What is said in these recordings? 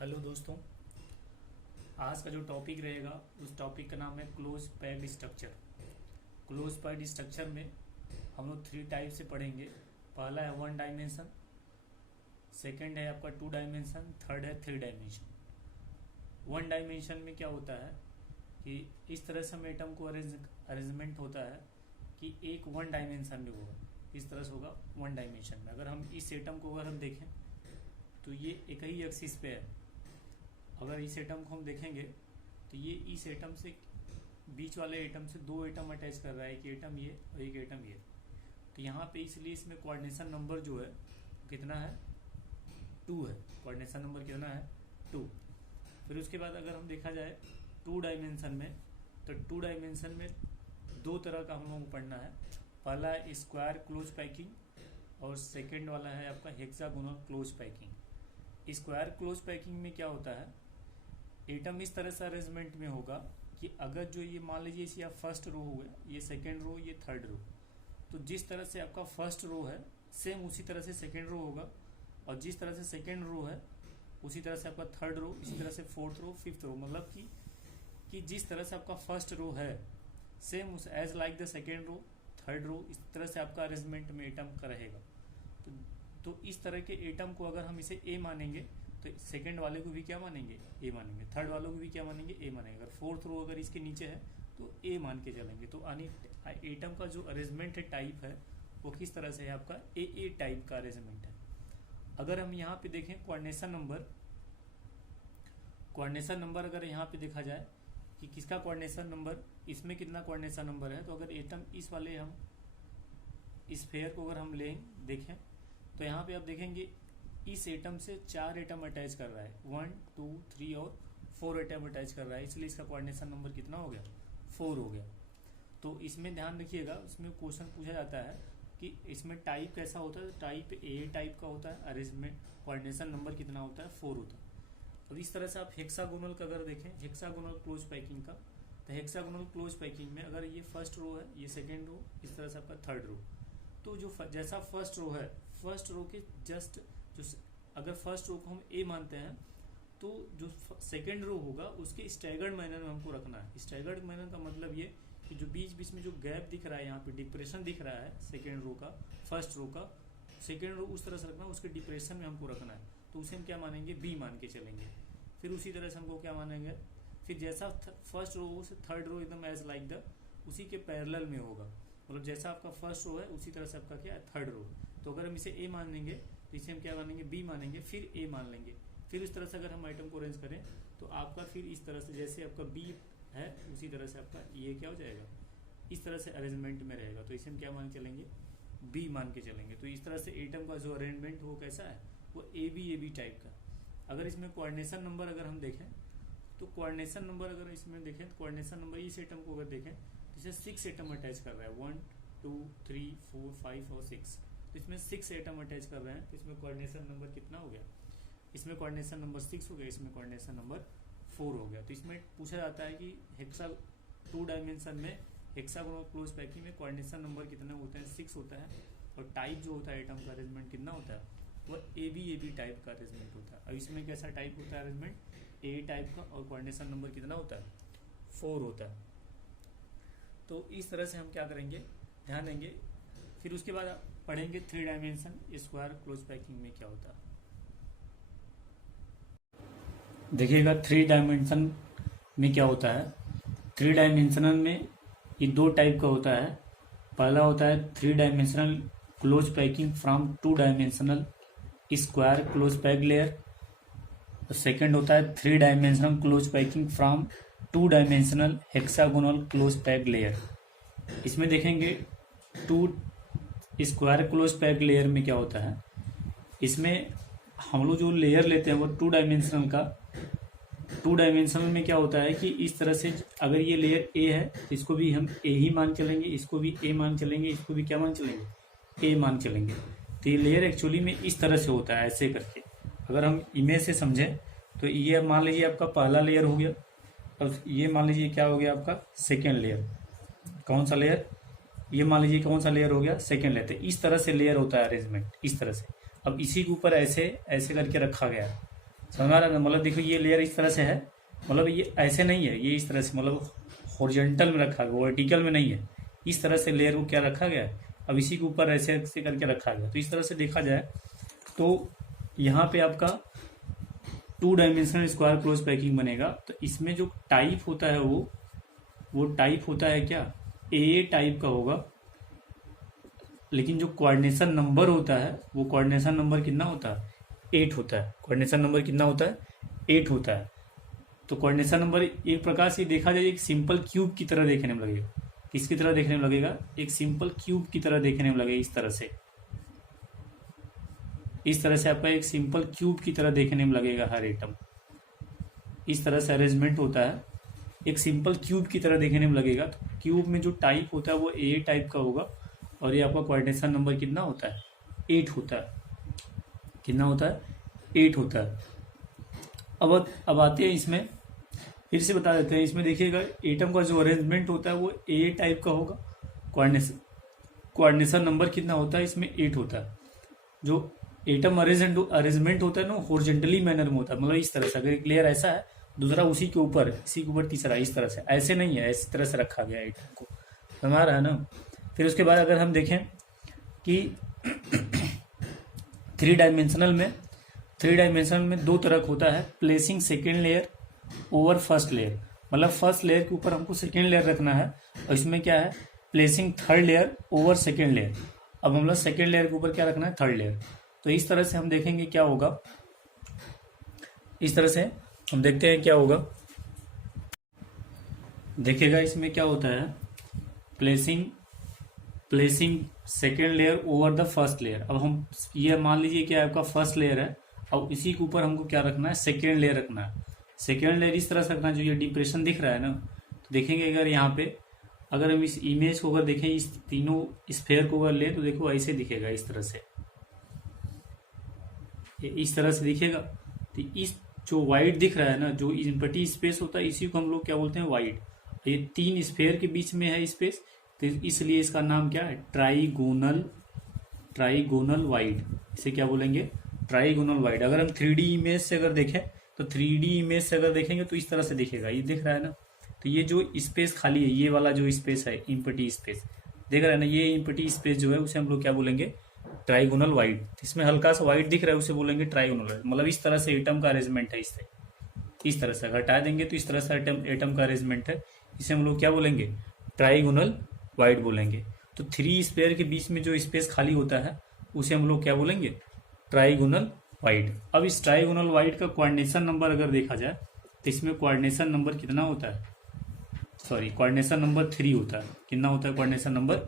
Hello दोस्तों। आज का जो टॉपिक रहेगा उस टॉपिक का नाम है close packed structure. Close packed structure में हम लोग थ्री टाइप से पढ़ेंगे। पहला है वन डायमेंशन, सेकंड है आपका टू डायमेंशन, थर्ड है थ्री डायमेंशन। वन डायमेंशन में क्या होता है कि इस तरह से हम एटम को अरेंजमेंट होता है कि एक वन डायमेंशन में होगा, इस तरह से होगा वन डायमेंशन में। अगर हम इस एटम को अगर हम देखें तो ये एक ही एक्सिस पे है। अगर इस एटम को हम देखेंगे तो ये इस एटम से बीच वाले एटम से दो एटम अटैच कर रहा है, एक एटम ये और एक एटम ये। तो यहाँ पे इसलिए इसमें कोऑर्डिनेशन नंबर जो है कितना है, 2 है। कोऑर्डिनेशन नंबर कितना है, 2। फिर उसके बाद अगर हम देखा जाए टू डायमेंशन में, तो टू डायमेंशन में दो तरह का हम लोगों को पढ़ना है। पहला है स्क्वायर क्लोज पैकिंग और सेकेंड वाला है आपका hexagonal close packing. Square close packing में क्या होता है, एटम इस तरह से अरेंजमेंट में होगा कि अगर जो ये मान लीजिए इसे आप फर्स्ट रो हो गया, ये सेकेंड रो, ये थर्ड रो, तो जिस तरह से आपका फर्स्ट रो है सेम उसी तरह से सेकेंड रो होगा, और जिस तरह से सेकेंड रो है उसी तरह से आपका थर्ड रो, इसी तरह से फोर्थ रो, फिफ्थ रो। मतलब कि जिस तरह से आपका फर्स्ट रो है same as like the second row, third row, इस तरह से आपका अरेंजमेंट में एटम का रहेगा। तो इस तरह के एटम को अगर हम इसे ए मानेंगे तो सेकंड वाले को भी क्या मानेंगे, ए मानेंगे। थर्ड वालों को भी क्या मानेंगे, ए मानेंगे। अगर फोर्थ रो अगर इसके नीचे है तो ए मान के चलेंगे। तो एटम का जो अरेंजमेंट है, टाइप है, वो किस तरह से है, आपका ए टाइप का अरेंजमेंट है। अगर हम यहाँ पे देखें कोऑर्डिनेशन नंबर अगर यहाँ पे देखा जाए कि किसका कोऑर्डिनेशन नंबर, इसमें कितना कोऑर्डिनेशन नंबर है, तो अगर एटम इस वाले हम इस फेयर को अगर हम देखें तो यहाँ पे आप देखेंगे इस एटम से 4 एटम अटैच कर रहा है, 1 2 3 और 4 एटम अटैच कर रहा है, इसलिए इसका कोऑर्डिनेशन नंबर कितना हो गया, 4 हो गया। तो इसमें ध्यान रखिएगा, इसमें क्वेश्चन पूछा जाता है कि इसमें टाइप कैसा होता है, टाइप ए टाइप का होता है, अरेंजमेंट कोऑर्डिनेशन नंबर कितना होता है, 4 होता है। और इस तरह से आप हेक्सागोनल का अगर देखें, हेक्सागोनल क्लोज पैकिंग का, तो हेक्सागोनल क्लोज पैकिंग में अगर ये फर्स्ट रो है, ये सेकेंड रो, इस तरह से आपका थर्ड रो, तो जो जैसा फर्स्ट रो है, फर्स्ट रो के जस्ट जो अगर फर्स्ट रो को हम ए मानते हैं तो जो सेकेंड रो होगा उसके स्टैगर्ड मैनर में हमको रखना है। स्टैगर्ड मैनर का मतलब ये कि जो बीच बीच में जो गैप दिख रहा है, यहाँ पे डिप्रेशन दिख रहा है सेकेंड रो का, फर्स्ट रो का, सेकेंड रो उस तरह से रखना है, उसके डिप्रेशन में हमको रखना है। तो उसे हम क्या मानेंगे, बी मान के चलेंगे। फिर उसी तरह से हमको क्या मानेंगे, फिर जैसा फर्स्ट रो से थर्ड रो एकदम एज लाइक द उसी के पैरेलल में होगा, मतलब जैसा आपका फर्स्ट रो है उसी तरह से आपका क्या है, थर्ड रो। तो अगर हम इसे ए मान लेंगे तो इसे हम क्या मानेंगे, बी मानेंगे, फिर ए मान लेंगे। फिर इस तरह से अगर हम आइटम को अरेंज करें तो आपका फिर इस तरह से जैसे आपका बी है उसी तरह से आपका ये क्या हो जाएगा, इस तरह से अरेंजमेंट में रहेगा। तो इसे हम क्या मान के चलेंगे, बी मान के चलेंगे। तो इस तरह से एटम का जो अरेंजमेंट वो कैसा है, वो ए बी टाइप का। अगर इसमें कोऑर्डिनेशन नंबर अगर हम देखें तो कोऑर्डिनेशन नंबर अगर इसमें देखें तो कोऑर्डिनेशन नंबर इस एटम को अगर देखें तो इसे 6 एटम अटैच कर रहा है, 1 2 3 4 5 और 6। तो इसमें 6 एटम अटैच कर रहे हैं, तो इसमें कोऑर्डिनेशन नंबर कितना हो गया, इसमें कोऑर्डिनेशन नंबर 6 हो गया, इसमें कोऑर्डिनेशन नंबर 4 हो गया। तो इसमें पूछा जाता है कि टू डायमेंशन में हेक्सागोनल क्लोज पैकिंग में कोऑर्डिनेशन नंबर कितने होते हैं, 6 होता है, और टाइप जो होता है एटम का अरेंजमेंट कितना होता है, वह ए बी टाइप का अरेंजमेंट होता है। अब इसमें कैसा टाइप होता है अरेंजमेंट, ए टाइप का, और कोऑर्डिनेशन नंबर कितना होता है, 4 होता है। तो इस तरह से हम क्या करेंगे, ध्यान देंगे। फिर उसके बाद पढ़ेंगे three dimension square close packing में क्या होता है। देखिएगा थ्री डायमेंशन में क्या होता है, थ्री डायमेंशनल में ये 2 टाइप का होता है। पहला होता है three dimensional close packing from two dimensional square close pack layer, और सेकेंड होता है three dimensional close packing from two dimensional hexagonal close pack layer. इसमें देखेंगे two square close pack layer में क्या होता है, इसमें हम लोग जो लेयर लेते हैं वो टू डायमेंशनल का, टू डायमेंशनल में क्या होता है कि इस तरह से अगर ये लेयर ए है तो इसको भी हम ए ही मान चलेंगे, इसको भी ए मान चलेंगे, इसको भी क्या मान चलेंगे, ए मान चलेंगे। तो ये लेयर एक्चुअली में इस तरह से होता है, ऐसे करके। अगर हम इमेज से समझें तो ये मान लीजिए आपका पहला लेयर हो गया, और ये मान लीजिए क्या हो गया आपका सेकेंड लेयर। कौन सा लेयर, ये मान लीजिए कौन सा लेयर हो गया, सेकेंड लेयर। तो इस तरह से लेयर होता है अरेंजमेंट, इस तरह से। अब इसी के ऊपर ऐसे ऐसे करके रखा गया है, समझ में आ रहा है ना। मतलब देखो ये लेयर इस तरह से है, मतलब ये ऐसे नहीं है, ये इस तरह से मतलब हॉरिजॉन्टल में रखा गया, वर्टिकल में नहीं है। इस तरह से लेयर को क्या रखा गया है, अब इसी के ऊपर ऐसे ऐसे करके रखा गया। तो इस तरह से देखा जाए तो यहाँ पे आपका 2 डायमेंशनल स्क्वायर क्लोज पैकिंग बनेगा। तो इसमें जो टाइप होता है वो टाइप होता है क्या, ए टाइप का होगा। लेकिन जो कोऑर्डिनेशन नंबर होता है वो कोऑर्डिनेशन नंबर कितना होता है, 8 होता है। कोऑर्डिनेशन नंबर कितना होता है, 8 होता है। तो कोऑर्डिनेशन नंबर एक प्रकार से देखा जाए एक सिंपल क्यूब की तरह देखने में लगेगा। किसकी तरह देखने में लगेगा, एक सिंपल क्यूब की तरह देखने में लगेगा। इस तरह से आपका एक सिंपल क्यूब की तरह देखने में लगेगा हर एटम। इस तरह से अरेंजमेंट होता है, एक सिंपल क्यूब की तरह देखने में लगेगा। तो क्यूब में जो टाइप होता है वो ए टाइप का होगा, और ये आपका कोऑर्डिनेशन नंबर कितना होता है, 8 होता है। कितना होता है, 8 होता है। अब आते हैं इसमें, फिर से बता देते हैं। इसमें देखिएगा एटम का जो अरेंजमेंट होता है वो ए टाइप का होगा। कोऑर्डिनेशन नंबर कितना होता है, इसमें 8 होता है। जो एटम अरेंजमेंट होता है ना हॉरिजॉन्टली मैनर में होता है, मतलब इस तरह से। अगर एक लेयर ऐसा है, दूसरा उसी के ऊपर, इसी के ऊपर तीसरा, इस तरह से। ऐसे नहीं है, इस तरह से रखा गया एटम को, समझ आ रहा है ना। फिर उसके बाद अगर हम देखें कि 3 डायमेंशनल में 2 तरह होता है, placing second layer over first layer. मतलब फर्स्ट लेयर के ऊपर हमको सेकेंड लेयर रखना है, और इसमें क्या है, placing third layer over second layer. अब हम लोग सेकेंड लेयर के ऊपर क्या रखना है, थर्ड लेयर। तो इस तरह से हम देखेंगे क्या होगा, इस तरह से हम देखते हैं क्या होगा। देखिएगा इसमें क्या होता है, placing second layer over the first layer. अब हम ये मान लीजिए कि आपका फर्स्ट लेयर है, अब इसी के ऊपर हमको क्या रखना है, सेकेंड लेयर रखना है। सेकेंड लेयर इस तरह से रखना है, जो ये डिप्रेशन दिख रहा है ना। तो देखेंगे अगर यहाँ पे, अगर हम इस इमेज को अगर देखें, इस तीनों स्फेयर को अगर ले, तो देखो ऐसे दिखेगा, इस तरह से, इस तरह से दिखेगा। तो इस जो वाइड दिख रहा है ना, जो इम्पटी स्पेस होता है, इसी को हम लोग क्या बोलते हैं, वाइड। ये 3 स्फेयर के बीच में है स्पेस, तो इसलिए इसका नाम क्या है, ट्राइगोनल वाइड। इसे क्या बोलेंगे, ट्राइगोनल वाइड। अगर हम 3D इमेज से अगर देखें, तो 3D इमेज से अगर देखेंगे तो इस तरह से दिखेगा, ये दिख रहा है ना। तो ये जो स्पेस खाली है, ये वाला जो स्पेस है, इम्पटी स्पेस देख रहा है ना, ये इम्पटी स्पेस जो है उसे हम लोग क्या बोलेंगे, ट्राइगोनल वाइड। इसमें हल्का सा वाइट दिख रहा है, उसे बोलेंगे ट्राइगोनल वाइड। मतलब इस तरह से एटम का अरेंजमेंट है। इससे इस तरह से हटा देंगे तो इस तरह से एटम का अरेंजमेंट है, इसे हम लोग क्या बोलेंगे, ट्राइगोनल वाइड बोलेंगे। तो 3 स्पेयर के बीच में जो स्पेस खाली होता है उसे हम लोग क्या बोलेंगे, ट्राइगोनल वाइड। अब इस ट्राइगोनल वाइड का कोऑर्डिनेशन नंबर अगर देखा जाए, तो इसमें कोऑर्डिनेशन नंबर कितना होता है, कोऑर्डिनेशन नंबर 3 होता है। कितना होता है, कोऑर्डिनेशन नंबर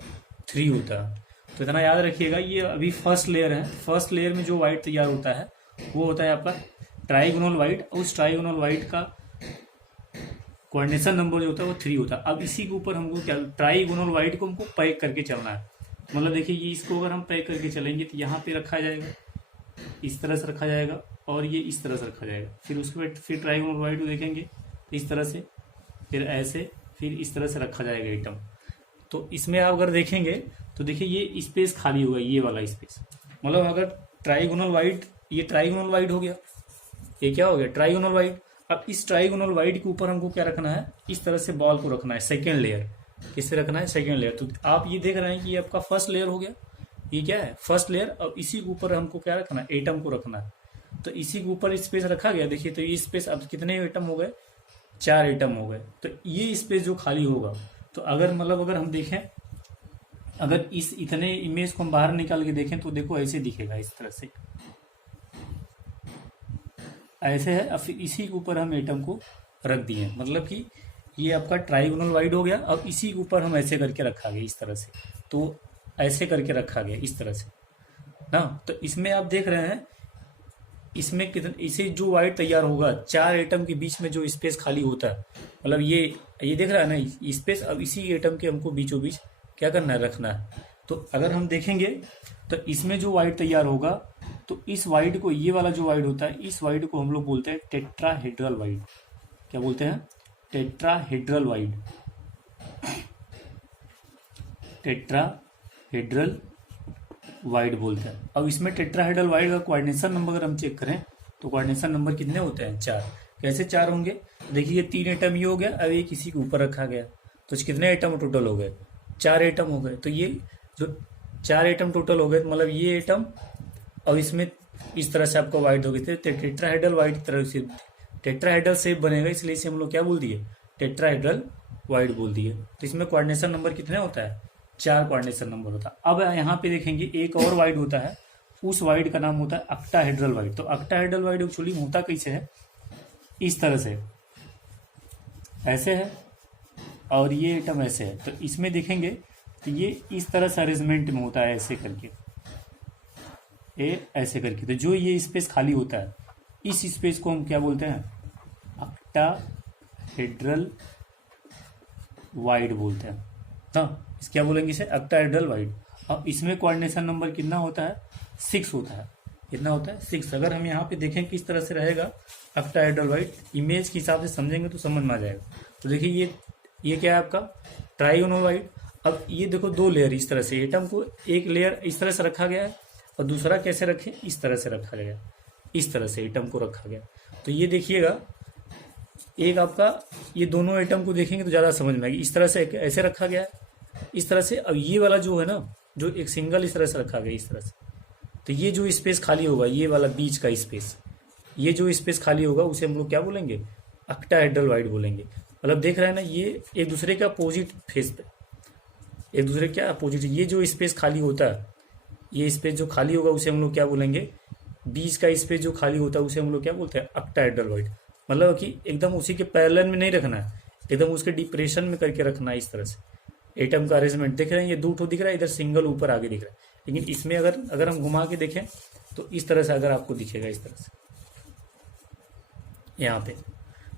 3 होता है। तो इतना याद रखिएगा, ये अभी फर्स्ट लेयर है। फर्स्ट लेयर में जो वाइड तैयार होता है वो होता है आपका ट्राइगोनल वाइड। उस ट्राइगोनल वाइड का कोऑर्डिनेशन नंबर जो होता है वो 3 होता है। अब इसी के ऊपर हमको क्या, ट्राइगोनल वाइड को हमको पैक करके चलना है। मतलब देखिए, ये इसको अगर हम पैक करके चलेंगे तो यहाँ पे रखा जाएगा, इस तरह से रखा जाएगा, और ये इस तरह से रखा जाएगा। फिर उसके बाद फिर ट्राइगोनल वाइड को देखेंगे तो इस तरह से, फिर ऐसे, फिर इस तरह से रखा जाएगा एटम। तो इसमें आप अगर देखेंगे तो देखिए ये स्पेस खाली होगा, ये वाला स्पेस। मतलब अगर ट्राइगोनल वाइड, ये ट्राइगोनल वाइड हो गया, ये क्या हो गया, ट्राइगोनल वाइड। अब इस ट्राइगोनल वाइड के ऊपर हमको क्या रखना है, इस तरह से बॉल को रखना है, सेकेंड लेयर। किससे रखना है, सेकेंड लेयर। तो आप ये देख रहे हैं कि ये आपका फर्स्ट लेयर हो गया, ये क्या है, फर्स्ट लेयर। और इसी के ऊपर हमको क्या रखना है, एटम को रखना है। तो इसी के ऊपर स्पेस रखा गया। देखिए तो ये स्पेस, अब कितने एटम हो गए, 4 एटम हो गए। तो ये स्पेस जो खाली होगा, तो अगर मतलब अगर हम देखें, अगर इस इतने इमेज को हम बाहर निकाल के देखें तो देखो ऐसे दिखेगा, इस तरह से ऐसे है। अब फिर इसी के ऊपर हम एटम को रख दिए, मतलब कि ये आपका ट्राइगोनल वाइड हो गया। अब इसी के ऊपर हम ऐसे करके रखा गया, इस तरह से। तो ऐसे करके रखा गया, इस तरह से ना। तो इसमें आप देख रहे हैं, इसमें कितने, इसे जो वाइड तैयार होगा, 4 एटम के बीच में जो स्पेस खाली होता है, मतलब ये देख रहा है ना स्पेस। अब इसी एटम के हमको बीचों बीच क्या करना है, रखना है। तो अगर हम देखेंगे तो इसमें जो वाइड तैयार होगा, तो इस वाइड को, ये वाला जो वाइड होता है, इस वाइड को हम लोग बोलते हैं टेट्राहेड्रल वाइड। क्या बोलते हैं, टेट्राहेड्रल वाइड। टेट्राहेड्रल वाइड बोलते हैं। अब इसमें टेट्राहेड्रल वाइड का कोऑर्डिनेशन नंबर अगर हम चेक करें तो कोऑर्डिनेशन नंबर कितने होते हैं? 4। कैसे 4 होंगे? देखिए ये 3 एटम ये हो गया, अब ये किसी के ऊपर रखा गया, तो कितने एटम टोटल हो गए? 4 एटम हो गए। तो ये जो 4 एटम टोटल हो गए, मतलब ये एटम अब इसमें इस तरह से आपको वाइड हो गए थे, टेट्राहेड्रल वाइड तरह से टेट्राहेड्रल शेप बनेगा, इसलिए इसे हम लोग क्या बोल दिए? टेट्राहेड्रल वाइड बोल दिए। तो इसमें कोऑर्डिनेशन नंबर कितने होता है? 4 कोऑर्डिनेशन नंबर होता है। अब यहाँ पे देखेंगे एक और वाइड होता है, उस वाइड का नाम होता है ऑक्टाहेड्रल वाइड। तो ऑक्टाहेड्रल वाइड एक्चुअली होता कैसे है? इस तरह से, ऐसे है और ये एटम ऐसे है। तो इसमें देखेंगे तो ये इस तरह से अरेंजमेंट में होता है, ऐसे करके, ऐसे करके। तो जो ये स्पेस खाली होता है, इस स्पेस को हम क्या बोलते हैं? ऑक्टाहेड्रल वाइड बोलते हैं ना। इस क्या बोलेंगे इसे? Octahedral wide. अब इसमें कोऑर्डिनेशन नंबर कितना होता है? 6 होता है। कितना होता है? 6। अगर हम यहाँ पे देखें किस तरह से रहेगा ऑक्टाहेड्रल वाइड, इमेज के हिसाब से समझेंगे तो समझ में आ जाएगा। तो देखिए ये क्या है आपका? Trigonal wide. अब ये देखो 2 लेयर इस तरह से, एटम को एक लेयर इस तरह से रखा गया है और दूसरा कैसे रखे? इस तरह से रखा गया, इस तरह से एटम को रखा गया। तो ये देखिएगा एक आपका, ये दोनों एटम को देखेंगे तो ज़्यादा समझ में आएगी। इस तरह से ऐसे रखा गया है, इस तरह से। अब ये वाला जो है ना, जो एक सिंगल इस तरह से रखा गया, इस तरह से। तो ये जो स्पेस खाली होगा, ये वाला बीच का स्पेस, ये जो स्पेस खाली होगा उसे हम लोग क्या बोलेंगे? ऑक्टाहेड्रल वाइड बोलेंगे। मतलब देख रहे हैं ना, ये एक दूसरे के अपोजिट फेस पे, एक दूसरे क्या अपोजिट। ये जो स्पेस खाली होता है, ये स्पेस जो खाली होगा उसे हम लोग क्या बोलेंगे? बीच का स्पेस जो खाली होता है उसे हम लोग क्या बोलते हैं? Octahedral wide. मतलब कि एकदम उसी के पैरेलल में नहीं रखना है, एकदम उसके डिप्रेशन में करके रखना है। इस तरह से एटम का अरेंजमेंट देख रहे हैं, ये 2 ठो दिख रहा है, इधर सिंगल ऊपर आगे दिख रहा है। लेकिन इसमें अगर हम घुमा के देखें तो इस तरह से अगर आपको दिखेगा, इस तरह से यहाँ पे,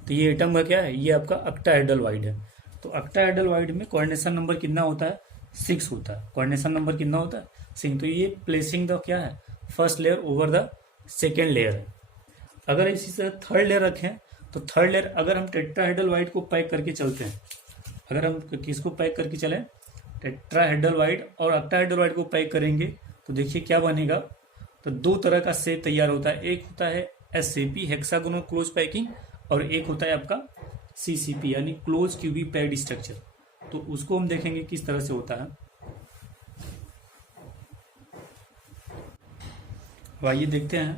तो ये एटम का क्या है? ये आपका ऑक्टाहेड्रल वाइड है। तो ऑक्टाहेड्रल वाइड में कोऑर्डिनेशन नंबर कितना होता है? 6 होता है। कोऑर्डिनेशन नंबर कितना होता है? 6। तो ये प्लेसिंग द क्या है? First layer over the second layer है। अगर इसी तरह थर्ड लेयर रखें तो थर्ड लेयर, अगर हम टेट्राहेड्रल वाइड को पैक करके चलते हैं, अगर हम किसको पैक करके चलें? टेट्राहेड्रल वाइड और ऑक्टाहेड्रल वाइड को पैक करेंगे तो देखिए क्या बनेगा। तो 2 तरह का शेप तैयार होता है। एक होता है SCP हेक्सागोनल क्लोज पैकिंग, और एक होता है आपका CCP यानी क्लोज क्यूबिक पैक्ड स्ट्रक्चर। तो उसको हम देखेंगे किस तरह से होता है। अब आइए देखते हैं,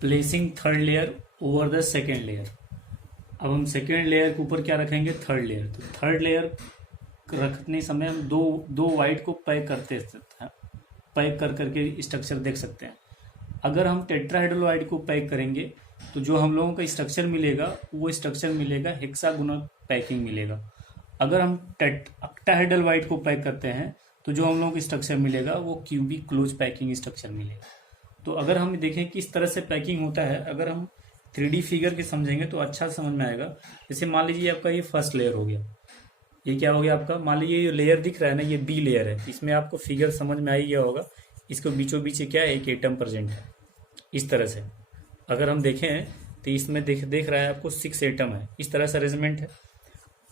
placing third layer over the second layer. अब हम सेकेंड लेयर के ऊपर क्या रखेंगे? Third layer. तो थर्ड लेयर रखने समय हम दो वाइड को पैक करते हैं, पैक कर करके स्ट्रक्चर देख सकते हैं। अगर हम टेट्राहेड्रल वाइड को पैक करेंगे तो जो हम लोगों का स्ट्रक्चर मिलेगा वो स्ट्रक्चर मिलेगा हेक्सागोनल पैकिंग मिलेगा। अगर हम ऑक्टाहेड्रल वाइड को पैक करते हैं तो जो हम लोगों को स्ट्रक्चर मिलेगा वो क्यूबिक क्लोज पैकिंग स्ट्रक्चर मिलेगा। तो अगर हम देखें किस तरह से पैकिंग होता है, अगर हम 3D फिगर के समझेंगे तो अच्छा समझ में आएगा। जैसे मान लीजिए आपका ये फर्स्ट लेयर हो गया, ये क्या हो गया आपका? मान लीजिए ये लेयर दिख रहा है ना, ये B लेयर है। इसमें आपको फिगर समझ में आ ही गया होगा। इसको बीचों बीच क्या है? एक एटम प्रेजेंट है, इस तरह से। अगर हम देखें तो इसमें देख रहा है आपको 6 एटम है, इस तरह से अरेंजमेंट है।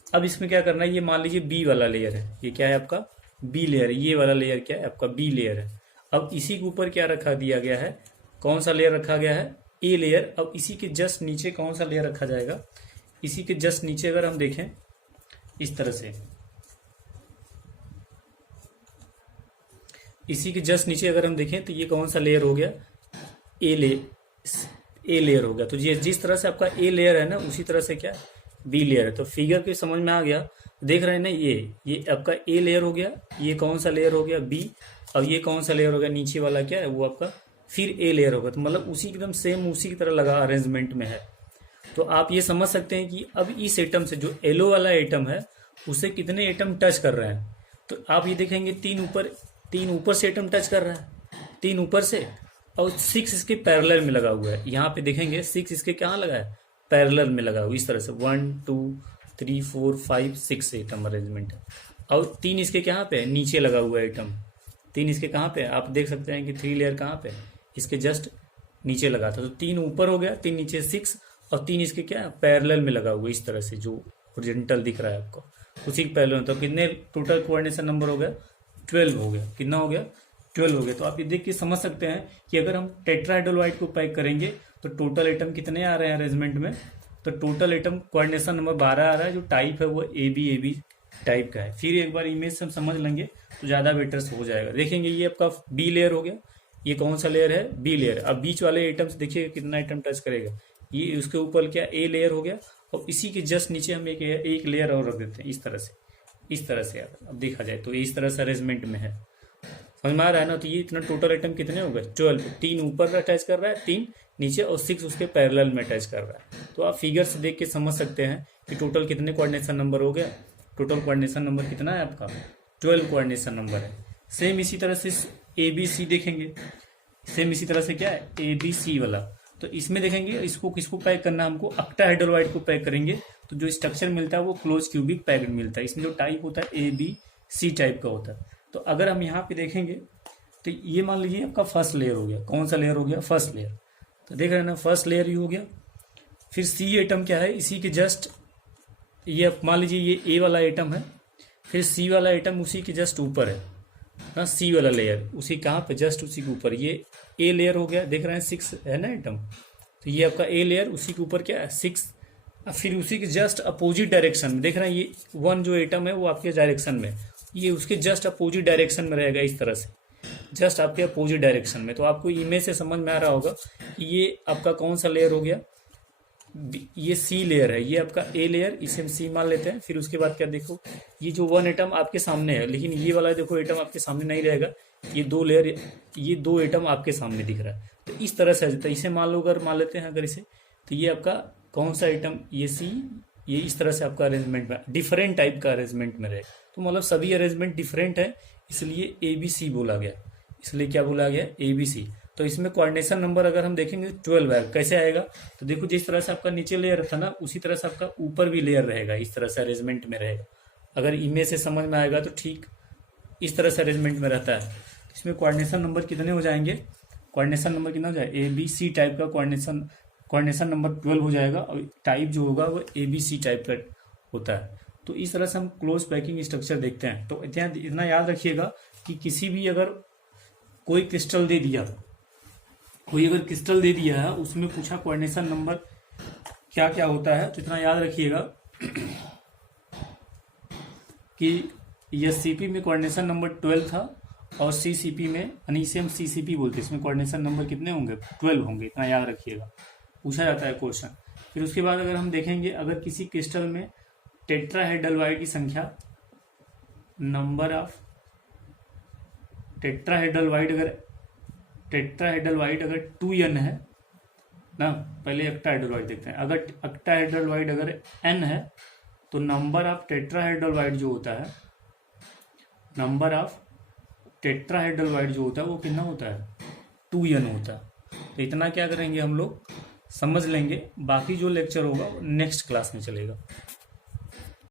अब इसमें क्या करना है? ये मान लीजिए B वाला लेयर है, ये क्या है आपका? B layer. ये वाला लेयर क्या है आपका? B लेयर है। अब इसी के ऊपर क्या रखा दिया गया है? कौन सा लेयर रखा गया है? A layer. अब इसी के जस्ट नीचे कौन सा लेयर रखा जाएगा? इसी के जस्ट नीचे अगर हम देखें इस तरह से, इसी के जस्ट नीचे अगर हम देखें तो ये कौन सा लेयर हो गया? ए लेयर हो गया। तो ये जिस तरह से आपका A लेयर है ना, उसी तरह से क्या B लेयर है। तो फिगर के समझ में आ गया। देख रहे हैं ना, ये आपका A लेयर हो गया, ये कौन सा लेयर हो गया? B। और ये कौन सा लेयर हो गया? नीचे वाला क्या है? वो आपका फिर A लेयर होगा। तो मतलब उसी एकदम सेम उसी की तरह लगा अरेंजमेंट में है। तो आप ये समझ सकते हैं कि अब इस एटम से, जो येलो वाला एटम है, उसे कितने एटम टच कर रहे हैं। तो आप ये देखेंगे 3 ऊपर से एटम टच कर रहा है, 3 ऊपर से, और 6 इसके पैरेलल में लगा हुआ है। यहाँ पे देखेंगे 6 इसके कहाँ लगा है? पैरेलल में लगा हुआ, इस तरह से 1 2 3 4 5 6 एटम अरेंजमेंट है। और 3 इसके कहाँ पे? नीचे लगा हुआ है एटम। 3 इसके कहाँ पे? आप देख सकते हैं कि 3 लेयर कहाँ पे? इसके जस्ट नीचे लगा था। तो 3 ऊपर हो गया, 3 नीचे 6, और 3 इसके क्या पैरेलल में लगा हुआ, इस तरह से जो ओरिजेंटल दिख रहा है आपको, उसी के पैरेलल। तो कितने टोटल कोऑर्डिनेशन नंबर हो गया? 12 हो गया। कितना हो गया? 12 हो गया। तो आप ये देख के समझ सकते हैं कि अगर हम टेट्राहेड्रल वाइड को पैक करेंगे तो टोटल एटम कितने आ रहे हैं अरेंजमेंट में, तो टोटल एटम कोऑर्डिनेशन नंबर 12 आ रहा है। जो टाइप है वो ए बी टाइप का है। फिर एक बार इमेज से हम समझ लेंगे तो ज़्यादा बेटर हो जाएगा। देखेंगे ये आपका बी लेयर हो गया, ये कौन सा लेयर है, बी लेयर। अब बीच वाले एटम्स देखिए कितना एटम टच करेगा, ये उसके ऊपर क्या ए लेयर हो गया, और इसी के जस्ट नीचे हम एक लेयर और रख देते हैं इस तरह से अब देखा जाए तो इस तरह से अरेंजमेंट में है। समझ में आ रहा है ना। तो ये इतना टोटल आइटम कितने हो गए 12, 3 ऊपर अटैच कर रहा है, 3 नीचे और 6 उसके पैरेलल में अटैच कर रहा है। तो आप फिगर से देख के समझ सकते हैं कि टोटल कितने कोऑर्डिनेशन नंबर हो गया। टोटल कोऑर्डिनेशन नंबर कितना है आपका 12 कोऑर्डिनेशन नंबर है। सेम इसी तरह से ए बी सी देखेंगे, सेम इसी तरह से क्या है ए बी सी वाला। तो इसमें देखेंगे इसको किसको पैक करना है, हमको ऑक्टाहेड्रल को पैक करेंगे तो जो स्ट्रक्चर मिलता है वो क्लोज क्यूबिक पैक्ड मिलता है। इसमें जो टाइप होता है ए बी सी टाइप का होता है। तो अगर हम यहाँ पे देखेंगे तो ये मान लीजिए आपका फर्स्ट लेयर हो गया। कौन सा लेयर हो गया, फर्स्ट लेयर। तो देख रहे हैं ना फर्स्ट लेयर ही हो गया। फिर सी एटम क्या है, इसी के जस्ट ये मान लीजिए ये ए वाला एटम है, फिर सी वाला एटम उसी के जस्ट ऊपर है ना, सी वाला लेयर उसी कहाँ पे जस्ट उसी के ऊपर ये ए लेयर हो गया। देख रहे हैं 6 है ना एटम, तो ये आपका ए लेयर उसी के ऊपर क्या है 6। फिर उसी के जस्ट अपोजिट डायरेक्शन में देख रहे हैं ये 1 जो एटम है वो आपके डायरेक्शन में, ये उसके जस्ट अपोजिट डायरेक्शन में रहेगा इस तरह से, जस्ट आपके अपोजिट डायरेक्शन में। तो आपको इमेज से समझ में आ रहा होगा कि ये आपका कौन सा लेयर हो गया, ये सी लेयर है। ये आपका ए लेयर, इसे हम सी मान लेते हैं। फिर उसके बाद क्या देखो, ये जो 1 एटम आपके सामने है, लेकिन ये वाला देखो एटम आपके सामने नहीं रहेगा, ये 2 लेयर, ये 2 एटम आपके सामने दिख रहा है। तो इस तरह से तो इसे मान लो, अगर मान लेते हैं अगर इसे, तो ये आपका कौन सा एटम, ये सी, ये इस तरह से आपका अरेंजमेंट में डिफरेंट टाइप का अरेंजमेंट में रहेगा। तो मतलब सभी अरेंजमेंट डिफरेंट है, इसलिए ए बी सी बोला गया। इसलिए क्या बोला गया, ए बी सी। तो इसमें कोऑर्डिनेशन नंबर अगर हम देखेंगे 12 है। कैसे आएगा, तो देखो जिस तरह से आपका नीचे लेयर था ना, उसी तरह से आपका ऊपर भी लेयर रहेगा, इस तरह से अरेंजमेंट में रहेगा। अगर इमेज से समझ में आएगा तो ठीक इस तरह से अरेंजमेंट में रहता है। इसमें कोऑर्डिनेशन नंबर कितने हो जाएंगे, कोऑर्डिनेशन नंबर कितना हो जाएगा, ए बी सी टाइप का कोऑर्डिनेशन नंबर 12 हो जाएगा। और टाइप जो होगा वो ए बी सी टाइप का होता है। तो इस तरह से हम क्लोज पैकिंग स्ट्रक्चर देखते हैं। तो इतना याद रखिएगा कि किसी भी अगर कोई क्रिस्टल दे दिया, कोई अगर क्रिस्टल दे दिया है, उसमें पूछा कोऑर्डिनेशन नंबर क्या क्या होता है, तो इतना याद रखिएगा कि यह सीपी में कोऑर्डिनेशन नंबर 12 था, और सीसीपी में, यानी इसे हम सीसीपी बोलते हैं, इसमें कोऑर्डिनेशन नंबर कितने होंगे 12 होंगे। इतना याद रखिएगा, पूछा जाता है क्वेश्चन। फिर उसके बाद अगर हम देखेंगे, अगर किसी क्रिस्टल में टेट्राहेड्रल की संख्या, नंबर ऑफ टेट्राहेड्रल अगर 2n है ना, पहले ऑक्टाहेड्रल देखते हैं। अगर ऑक्टाहेड्रल अगर n है, तो नंबर ऑफ टेट्राहेड्रल जो होता है, नंबर ऑफ टेट्राहेड्रल जो होता है वो कितना होता है 2n होता है। तो इतना क्या करेंगे हम लोग समझ लेंगे, बाकी जो लेक्चर होगा नेक्स्ट क्लास में चलेगा।